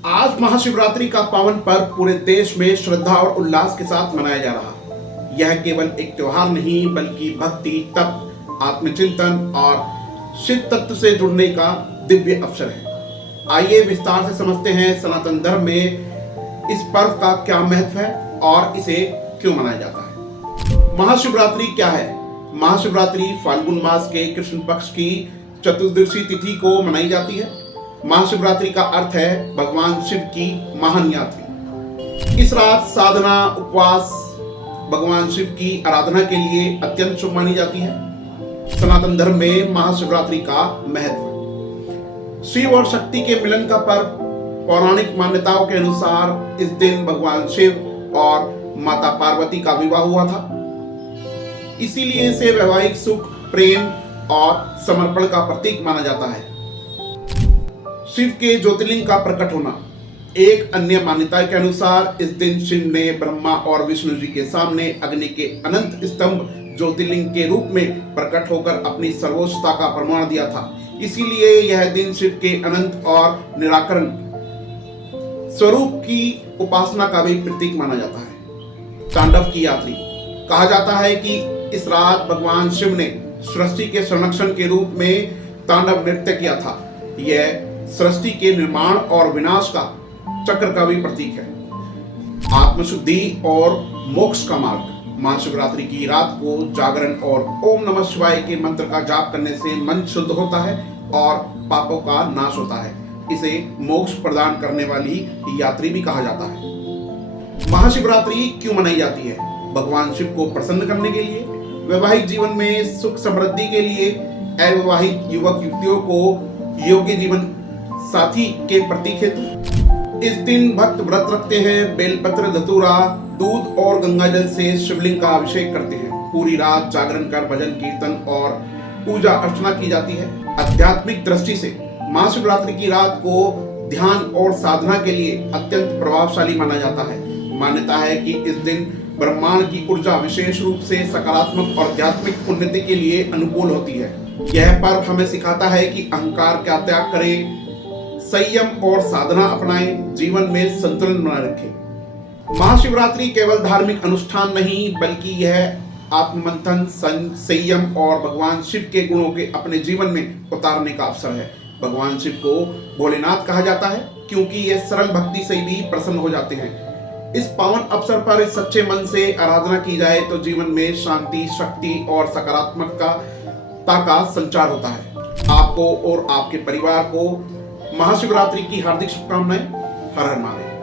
आज महाशिवरात्रि का पावन पर्व पूरे देश में श्रद्धा और उल्लास के साथ मनाया जा रहा है। यह केवल एक त्योहार नहीं बल्कि भक्ति, तप, आत्मचिंतन और शिव तत्व से जुड़ने का दिव्य अवसर है। आइए विस्तार से समझते हैं सनातन धर्म में इस पर्व का क्या महत्व है और इसे क्यों मनाया जाता है। महाशिवरात्रि क्या है? महाशिवरात्रि फाल्गुन मास के कृष्ण पक्ष की चतुर्दशी तिथि को मनाई जाती है। महाशिवरात्रि का अर्थ है भगवान शिव की महान यात्री। इस रात साधना, उपवास, भगवान शिव की आराधना के लिए अत्यंत शुभ मानी जाती है। सनातन धर्म में महाशिवरात्रि का महत्व, शिव और शक्ति के मिलन का पर्व। पौराणिक मान्यताओं के अनुसार इस दिन भगवान शिव और माता पार्वती का विवाह हुआ था, इसीलिए इसे वैवाहिक सुख, प्रेम और समर्पण का प्रतीक माना जाता है। शिव के ज्योतिर्लिंग का प्रकट होना, एक अन्य मान्यता के अनुसार इस दिन शिव ने ब्रह्मा और विष्णु जी के सामने अग्नि के अनंत स्तंभ ज्योतिर्लिंग के रूप में प्रकट होकर अपनी सर्वोच्चता का प्रमाण दिया था। इसीलिए यह दिन शिव के अनंत और निराकरण स्वरूप की उपासना का भी प्रतीक माना जाता है। तांडव की यात्री, कहा जाता है कि इस रात भगवान शिव ने सृष्टि के संरक्षण के रूप में तांडव नृत्य किया था। यह सृष्टि के निर्माण और विनाश का चक्र का भी प्रतीक है। आत्मशुद्धि और मोक्ष का मार्ग, महाशिवरात्रि की रात को जागरण और ओम नमः शिवाय के मंत्र का जाप करने से मन शुद्ध होता है और पापों का नाश होता है। इसे मोक्ष प्रदान करने वाली यात्री भी कहा जाता है। महाशिवरात्रि क्यों मनाई जाती है? भगवान शिव को प्रसन्न करने के लिए, वैवाहिक जीवन में सुख समृद्धि के लिए, अविवाहित युवक युवतियों को योग्य जीवन साथी के प्रतीक हेतु। इस दिन भक्त व्रत रखते हैं, बेलपत्र, धतूरा, दूध और गंगाजल से शिवलिंग का अभिषेक करते हैं। पूरी रात जागरण कर भजन, कीर्तन और पूजा अर्चना की जाती है। आध्यात्मिक दृष्टि से महाशिवरात्रि की रात को ध्यान और साधना के लिए अत्यंत प्रभावशाली माना जाता है। मान्यता है कि इस दिन ब्रह्मांड की ऊर्जा विशेष रूप से सकारात्मक और आध्यात्मिक उन्नति के लिए अनुकूल होती है। यह पर्व हमें सिखाता है कि अहंकार का त्याग करें, संयम और साधना अपनाएं, जीवन में संतुलन बनाए रखें। महाशिवरात्रि केवल धार्मिक अनुष्ठान नहीं बल्कि यह आत्ममंथन, संयम और भगवान शिव के गुणों के अपने जीवन में उतारने का अवसर है। भगवान शिव को भोलेनाथ कहा जाता है क्योंकि ये सरल भक्ति से भी प्रसन्न हो जाते हैं। इस पावन अवसर पर सच्चे मन से आराधना की जाए तो जीवन में शांति, शक्ति और सकारात्मकता का संचार होता है। आपको और आपके परिवार को महाशिवरात्रि की हार्दिक शुभकामनाएं। हर हर महादेव।